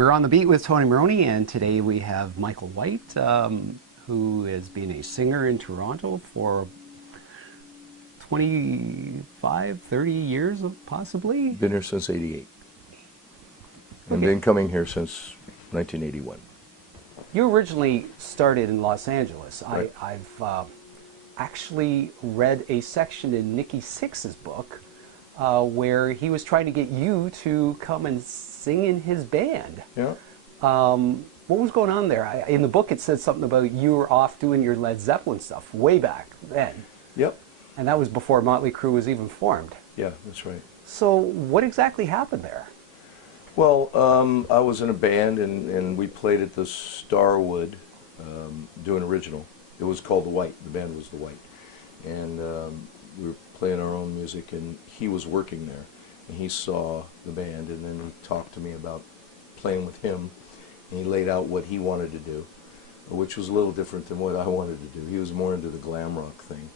We're on the beat with Tony Morrone, and today we have Michael White, who has been a singer in Toronto for 25, 30 years, possibly? Been here since '88. Okay. And been coming here since 1981. You originally started in Los Angeles. Right. I've actually read a section in Nikki Sixx's book where he was trying to get you to come and sing in his band. Yeah. What was going on there? In the book it said something about you were off doing your Led Zeppelin stuff way back then. Yep. And that was before Motley Crue was even formed. Yeah, that's right. So what exactly happened there? Well, I was in a band and we played at the Starwood doing original. It was called The White. The band was The White. And we were playing our own music, and he was working there. And he saw the band, and then he talked to me about playing with him. And he laid out what he wanted to do, which was a little different than what I wanted to do. He was more into the glam rock thing.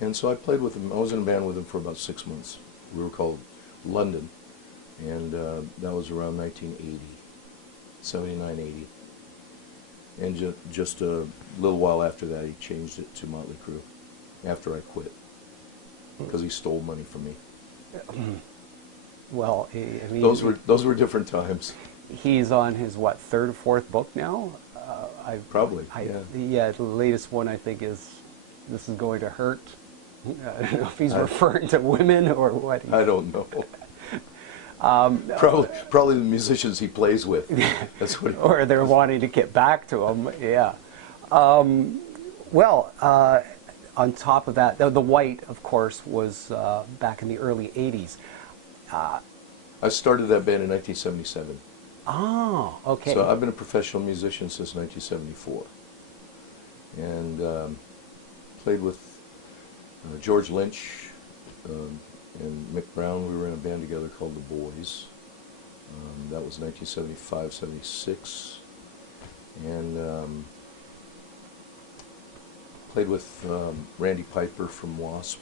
And so I played with him. I was in a band with him for about 6 months. We were called London, and that was around 1980, 79, 80. And just a little while after that, he changed it to Motley Crue, after I quit, because he stole money from me. Well, I mean, those were different times. He's on his, what, third or fourth book now? Probably, yeah, the latest one I think is This Is Going to Hurt. I don't know if he's referring to women or what. I don't know. Probably the musicians he plays with. That's what. Or they're wanting to get back to him. Yeah. Well, on top of that, the White, of course, was back in the early '80s. I started that band in 1977. Oh, okay. So I've been a professional musician since 1974, and played with George Lynch and Mick Brown. We were in a band together called The Boys. That was 1975, 76. And played with Randy Piper from Wasp.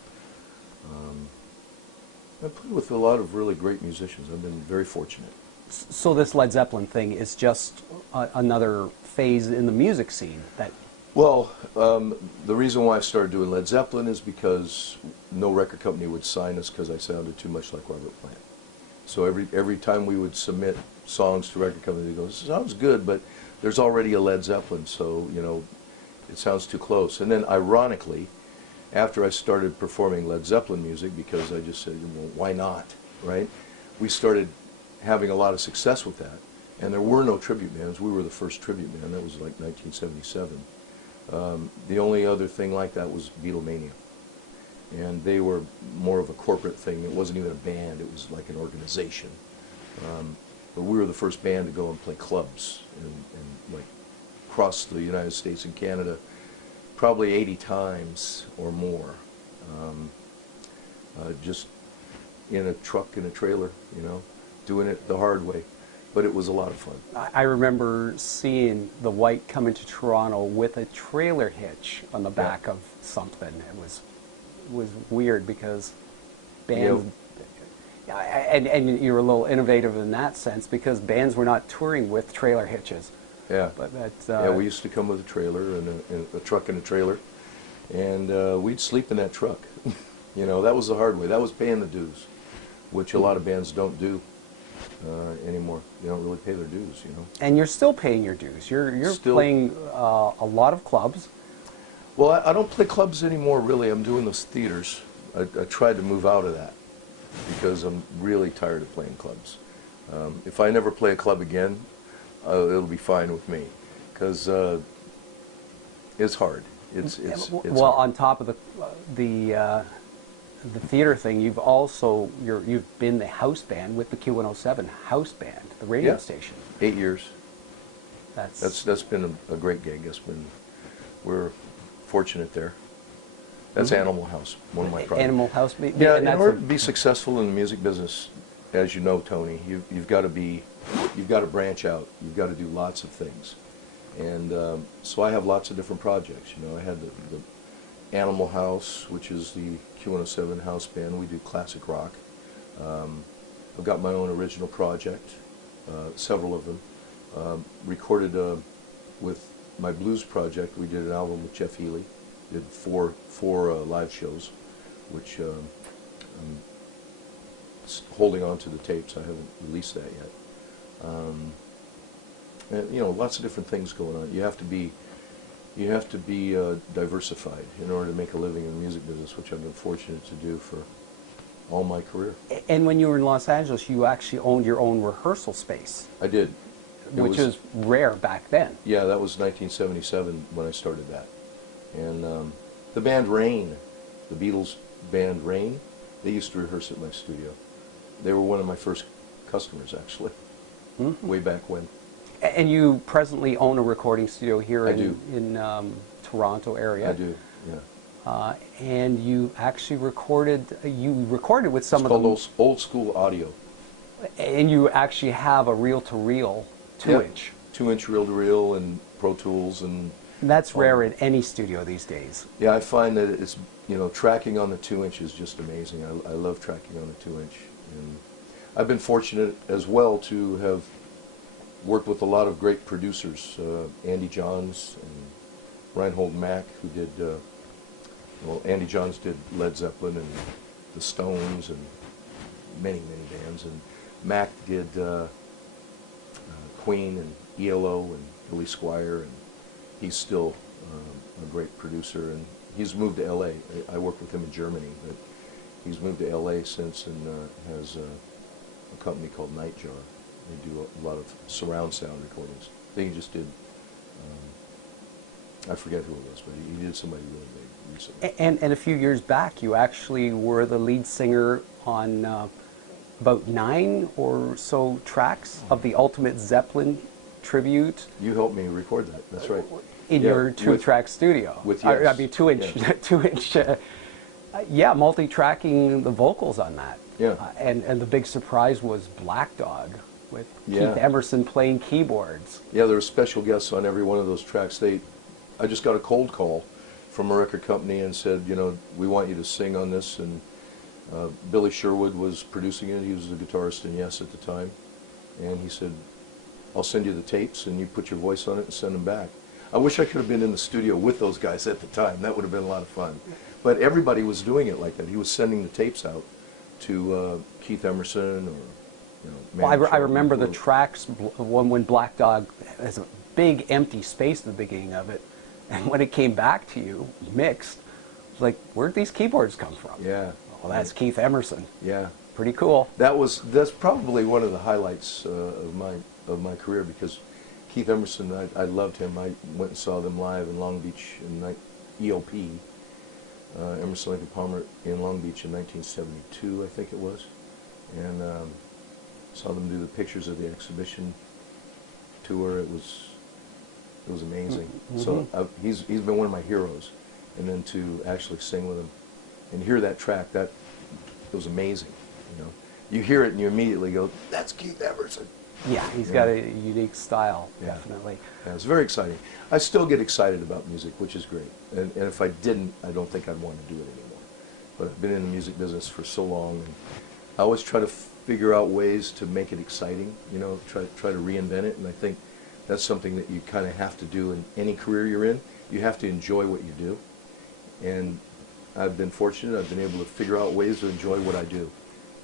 I played with a lot of really great musicians. I've been very fortunate. So this Led Zeppelin thing is just another phase in the music scene that... Well, the reason why I started doing Led Zeppelin is because no record company would sign us because I sounded too much like Robert Plant. So every time we would submit songs to record company, they go, "This sounds good, but there's already a Led Zeppelin, so you know, it sounds too close." And then, ironically, after I started performing Led Zeppelin music, because I just said, well, why not, right? We started having a lot of success with that, and there were no tribute bands. We were the first tribute band. That was like 1977. The only other thing like that was Beatlemania, and they were more of a corporate thing. It wasn't even a band, it was like an organization. But we were the first band to go and play clubs and like across the United States and Canada probably 80 times or more, just in a truck and a trailer, you know, doing it the hard way. But it was a lot of fun. I remember seeing the White come into Toronto with a trailer hitch on the back of something. It was weird because bands, and you're a little innovative in that sense because bands were not touring with trailer hitches. Yeah. But that's, yeah, we used to come with a trailer and a truck and a trailer, and we'd sleep in that truck. You know, that was the hard way. That was paying the dues, which a lot of bands don't do anymore. They don't really pay their dues, you know. And you're still paying your dues. You're still playing a lot of clubs. Well, I don't play clubs anymore, really. I'm doing those theaters. I tried to move out of that because I'm really tired of playing clubs. If I never play a club again, it'll be fine with me, because it's hard. It's well, hard. On top of the theater thing, you've been the house band with the Q107 house band, the radio station. 8 years. That's been a great gig. We're fortunate there. That's Animal House, one of my projects. Animal House. Yeah, in order to be successful in the music business, as you know, Tony, you've got to branch out. You've got to do lots of things, and so I have lots of different projects. You know, I had the Animal House, which is the Q107 house band. We do classic rock. I've got my own original project several of them. Recorded with my blues project. We did an album with Jeff Healey. Did four live shows, which I'm holding on to the tapes. I haven't released that yet. And, you know, lots of different things going on. You have to be diversified in order to make a living in the music business, which I've been fortunate to do for all my career. And when you were in Los Angeles, you actually owned your own rehearsal space. I did. Which is rare back then. Yeah, that was 1977 when I started that. And the band Rain, the Beatles band Rain, they used to rehearse at my studio. They were one of my first customers, actually, way back when. And you presently own a recording studio here in Toronto area. I do, yeah. And you actually recorded with some of them. It's called old school audio. And you actually have a reel-to-reel 2-inch. Yeah, 2-inch reel-to-reel and Pro Tools and... That's rare in any studio these days. Yeah, I find that it's, you know, tracking on the 2-inch is just amazing. I love tracking on the 2-inch. And I've been fortunate as well to have worked with a lot of great producers, Andy Johns and Reinhold Mack, who did, well, Andy Johns did Led Zeppelin and the Stones and many, many bands, and Mack did Queen and ELO and Billy Squier, and he's still a great producer, and he's moved to LA. I worked with him in Germany, but he's moved to LA since and has a company called Nightjar. They do a lot of surround sound recordings. I think he just did, I forget who it was, but he did somebody really big recently. And a few years back, you actually were the lead singer on about 9 or so tracks of the Ultimate Zeppelin tribute. You helped me record that, that's right. In your 2-track studio. With I mean, 2-inch, yeah. 2-inch, yeah, multi-tracking the vocals on that. Yeah. And the big surprise was Black Dog with Yeah. Keith Emerson playing keyboards. Yeah, there were special guests on every one of those tracks. I just got a cold call from a record company and said, you know, we want you to sing on this, and Billy Sherwood was producing it. He was the guitarist in Yes at the time, and he said, I'll send you the tapes and you put your voice on it and send them back. I wish I could have been in the studio with those guys at the time. That would have been a lot of fun. But everybody was doing it like that. He was sending the tapes out to Keith Emerson or, you know, Well, I remember the tracks, when Black Dog has a big empty space at the beginning of it, and when it came back to you, mixed, it's like, where'd these keyboards come from? Yeah. Well, that's Keith Emerson. Yeah. Pretty cool. That's probably one of the highlights of my career, because Keith Emerson, I loved him. I went and saw them live in Long Beach in ELP, Emerson Lake and Palmer in Long Beach in 1972, I think it was, and saw them do the Pictures of the Exhibition tour. It was amazing. Mm-hmm. So he's been one of my heroes, and then to actually sing with him and hear that track, it was amazing. You know, you hear it and you immediately go, "That's Keith Emerson." Yeah, he's got a unique style, definitely. Yeah, it's very exciting. I still get excited about music, which is great. And if I didn't, I don't think I'd want to do it anymore. But I've been in the music business for so long, and I always try to figure out ways to make it exciting, you know, try to reinvent it. And I think that's something that you kind of have to do in any career you're in. You have to enjoy what you do. And I've been fortunate. I've been able to figure out ways to enjoy what I do.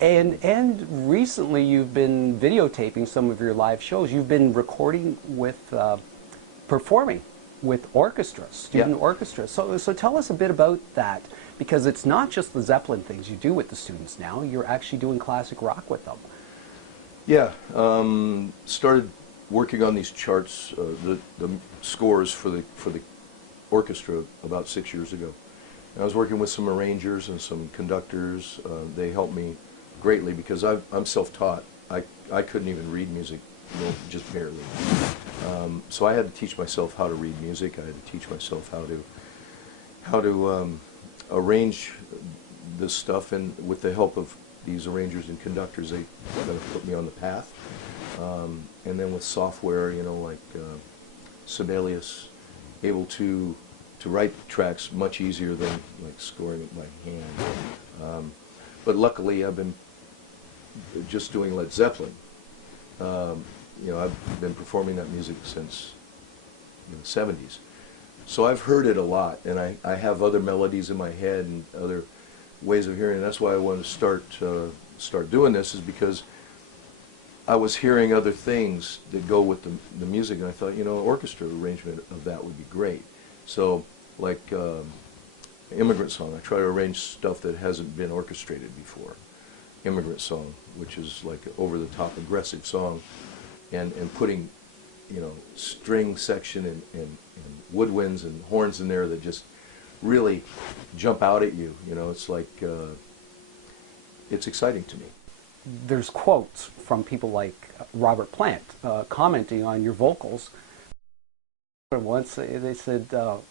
And recently you've been videotaping some of your live shows. You've been recording with, performing with orchestras, student orchestras. So tell us a bit about that, because it's not just the Zeppelin things you do with the students now. You're actually doing classic rock with them. Yeah, started working on these charts, the scores for the orchestra about 6 years ago. And I was working with some arrangers and some conductors. They helped me greatly because I'm self-taught. I couldn't even read music, just barely. So I had to teach myself how to read music. I had to teach myself how to arrange this stuff, and with the help of these arrangers and conductors, they kind of put me on the path. And then with software, you know, like Sibelius, able to write tracks much easier than like scoring it by hand. But luckily, I've been just doing Led Zeppelin, I've been performing that music since the 70s. So I've heard it a lot, and I have other melodies in my head and other ways of hearing it. That's why I wanted to start doing this, is because I was hearing other things that go with the music, and I thought, orchestra arrangement of that would be great. So, like Immigrant Song, I try to arrange stuff that hasn't been orchestrated before. Immigrant Song, which is like an over-the-top aggressive song, and putting, string section and woodwinds and horns in there that just really jump out at you. It's like, it's exciting to me. There's quotes from people like Robert Plant commenting on your vocals. Once they said,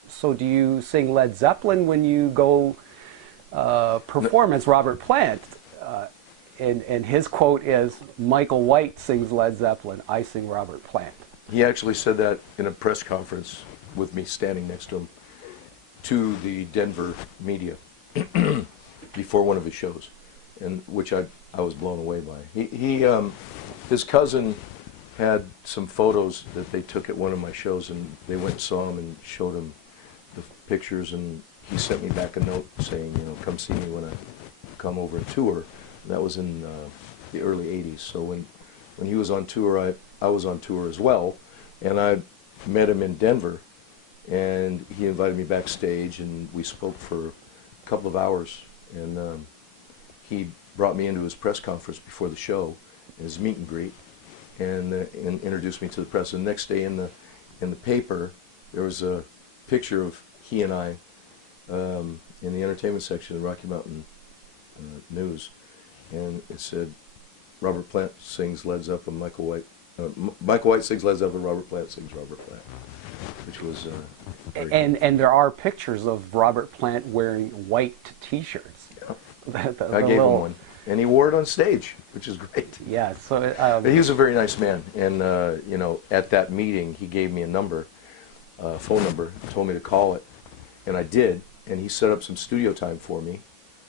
so do you sing Led Zeppelin when you go perform as Robert Plant? And his quote is, Michael White sings Led Zeppelin, I sing Robert Plant. He actually said that in a press conference with me standing next to him to the Denver media before one of his shows, and which I was blown away by. His cousin had some photos that they took at one of my shows, and they went and saw him and showed him the pictures, and he sent me back a note saying, come see me when I come over and tour. That was in the early 80s. So when he was on tour, I was on tour as well, and I met him in Denver, and he invited me backstage, and we spoke for a couple of hours, and he brought me into his press conference before the show, his meet and greet, and introduced me to the press. And the next day in the paper, there was a picture of he and I in the entertainment section of Rocky Mountain News, and it said, Robert Plant sings Led Zeppelin, Michael White sings Led Zeppelin, Robert Plant sings Robert Plant, which was and there are pictures of Robert Plant wearing white T-shirts. Yeah. I gave him one, and he wore it on stage, which is great. Yeah, so he was a very nice man, and at that meeting he gave me a number, phone number, told me to call it, and I did, and he set up some studio time for me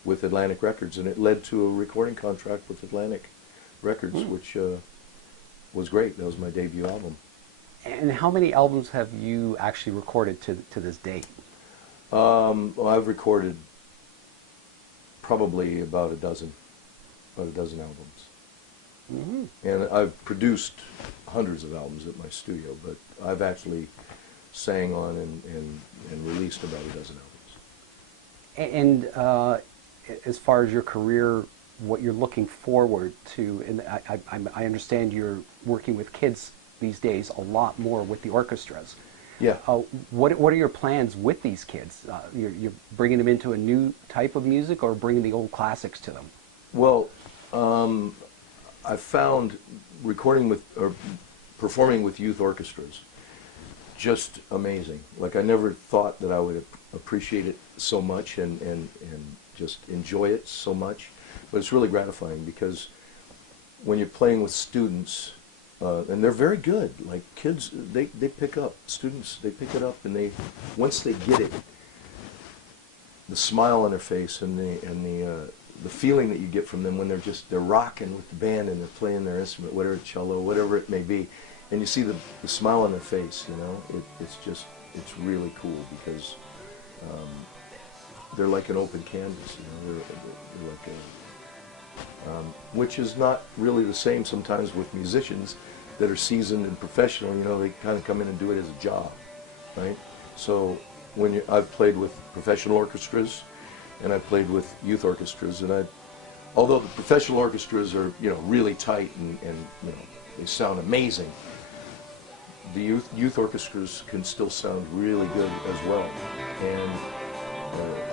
with Atlantic Records, and it led to a recording contract with Atlantic Records, which was great. That was my debut album. And how many albums have you actually recorded to this date? Well, I've recorded probably about a dozen albums. Mm-hmm. And I've produced hundreds of albums at my studio, but I've actually sang on and released about a dozen albums. And as far as your career, what you're looking forward to, and I understand you're working with kids these days a lot more with the orchestras. Yeah. What are your plans with these kids? You're bringing them into a new type of music, or bringing the old classics to them? Well, I found recording with or performing with youth orchestras just amazing. Like, I never thought that I would appreciate it so much and just enjoy it so much. But it's really gratifying, because when you're playing with students, and they're very good, like kids, they pick up, students, they pick it up, and once they get it, the smile on their face and the feeling that you get from them when they're rocking with the band and they're playing their instrument, whatever, cello, whatever it may be, and you see the smile on their face, it's really cool, because they're like an open canvas, they're like which is not really the same sometimes with musicians that are seasoned and professional. They kind of come in and do it as a job, right? So I've played with professional orchestras, and I've played with youth orchestras, and although the professional orchestras are really tight and they sound amazing, the youth orchestras can still sound really good as well, and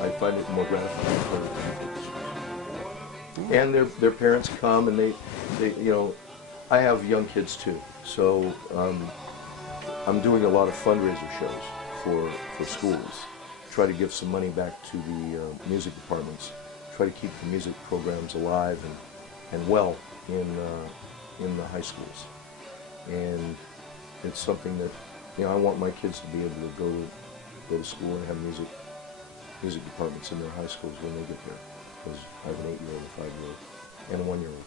I find it more gratifying to play with the youth orchestras. And their parents come, and they I have young kids too, so I'm doing a lot of fundraiser shows for schools, try to give some money back to the music departments, try to keep the music programs alive and well in the high schools. And it's something that I want my kids to be able to go to school and have music departments in their high schools when they get there, because I have an 8-year-old, a 5-year-old, and a 1-year-old.